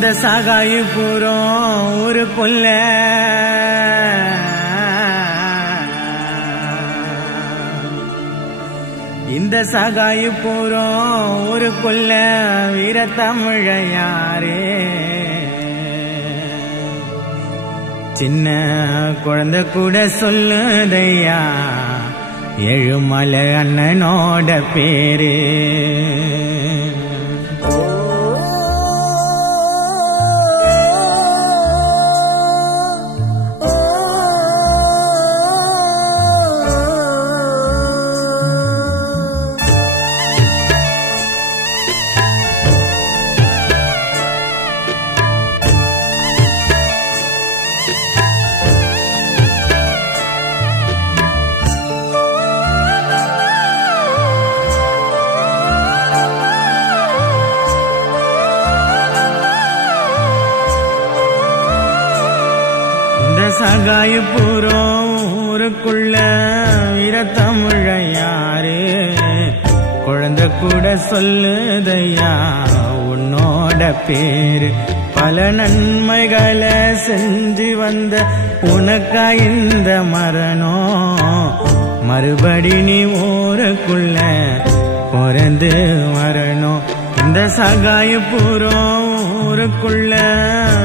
இந்த சகாயிபுரம் ஊருக்குள்ள இந்த சகாயிபுரம் ஊருக்குள்ள வீரத்தமிழையாரே சின்ன குழந்தை கூட சொல்லுதையா ஏழுமலை அண்ணனோட பேரு சகாயிபுரம் ஊருக்குள்ள வீரத்தமிழையாரே குழந்தை கூட சொல்லுதையா உன்னோட பேரு பல நன்மைகளை செஞ்சு வந்த உனக்கா இந்த மரணம் மறுபடி நீ ஊருக்குள்ள பிறந்து வரணும் இந்த சகாயிபுரம் ஊருக்குள்ள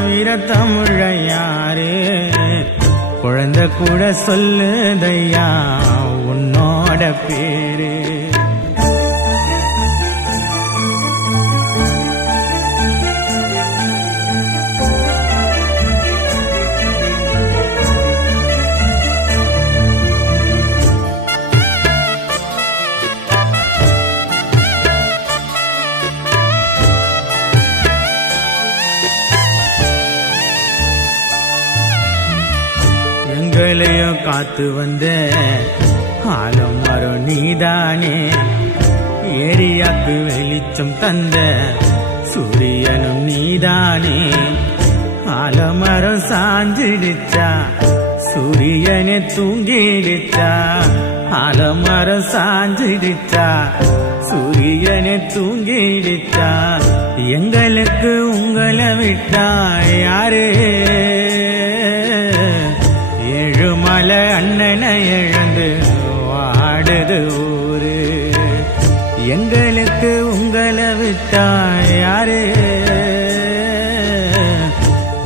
வீரத்தமிழையாரே குழந்தை கூட சொல்லுதையா உன்னோட பேரு எங்களையும் காத்து வந்த ஆலமரம் நீதானே ஏரியாக்கு வெளிச்சம் தந்த சூரியனும் நீதானே ஆலமரம் சாஞ்சிடுச்சா சூரியனை தூங்கிடுச்சா ஆலமரம் சாஞ்சிடுச்சா சூரியனை தூங்கிடுச்சா எங்களுக்கு உங்களை விட்டா யாரு ஏழுமலை அண்ணனை இழந்து வாடுது ஊரு எங்களுக்கு உங்களை விட்டா யாரு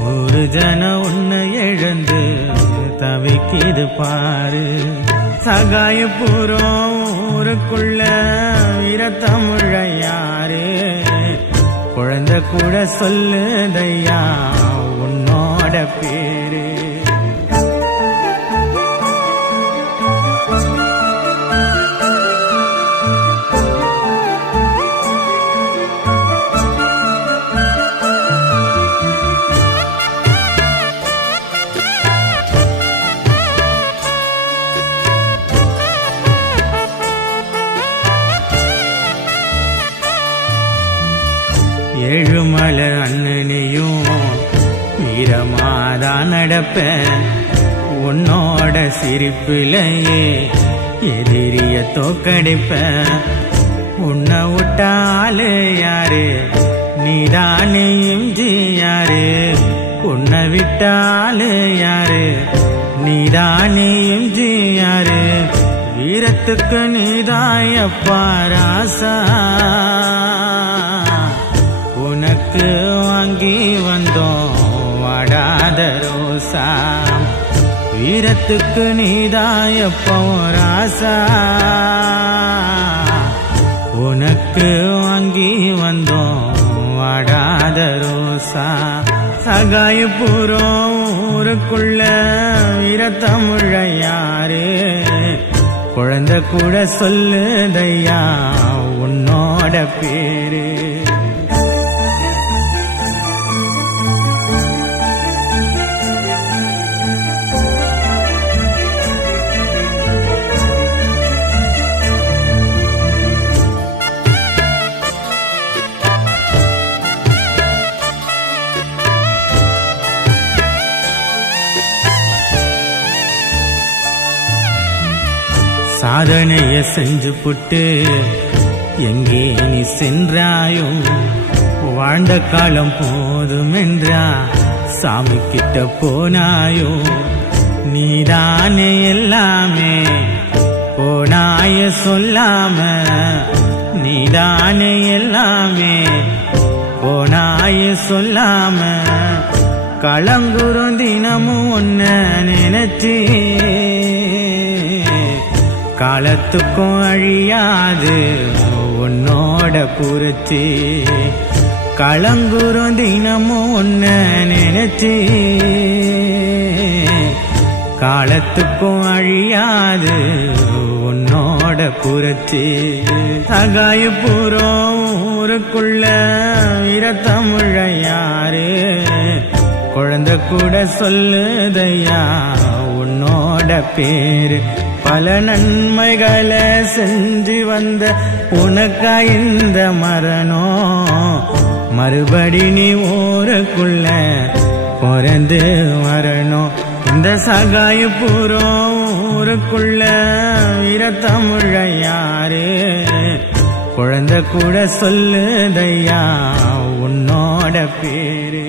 ஒரு ஜன உன்னை இழந்து தவிக்கிது பாரு சகாயிபுரம் ஊருக்குள்ள வீரத்தமிழையாரே குழந்தை கூட சொல்லுதையா உன்னோட பேரு ஏழுமலை அண்ணனையும் வீரமாதான் நடப்பேன் உன்னோட சிரிப்பிலேயே எதிரிய தோக்கடிப்பேன் உன்னை விட்டாலே யாரு நீதானே எம்ஜிஆரு உன்னை விட்டாலே யாரு நீதானே எம்ஜிஆரு வீரத்துக்கு நீதாயப்பா ராசா உனக்கு வாங்கி வந்தோம் வாடாத ரோசா வீரத்துக்கு நீதாயப்போ ராசா உனக்கு வாங்கி வந்தோம் வாடாத ரோசா சகாயிபுரம் ஊருக்குள்ள வீரத்தமிழையாரே குழந்தை கூட சொல்லுதையா உன்னோட பேரு சாதனைய செஞ்சு புட்டு எங்கே நீ சென்றாயோ வாழ்ந்த காலம் போதும் என்றா சாமி கிட்ட போனாயோ நீதானே எல்லாமே போனாய சொல்லாம நீதானே எல்லாமே போனாய சொல்லாம களங்குறும் தினமும் ஒன்ன நினைச்சு காலத்துக்கும் அழியாது உன்னோட குறிச்சி களங்குறும் தினமும் ஒன்ன நினைச்சு காலத்துக்கும் அழியாது உன்னோட குறிச்சி சகாயபுரம் ஊருக்குள்ள வீரத்தமிழ யாரு குழந்தை கூட சொல்லுதையா உன்னோட பேரு பல நன்மைகளை செஞ்சு வந்த உனக்கா இந்த மரணம் மறுபடி நீ ஊருக்குள்ள பிறந்து வரணும் இந்த சகாயபுரம் ஊருக்குள்ள வீரத்தமிழ யாரு குழந்தை கூட சொல்லுதையா உன்னோட பேரு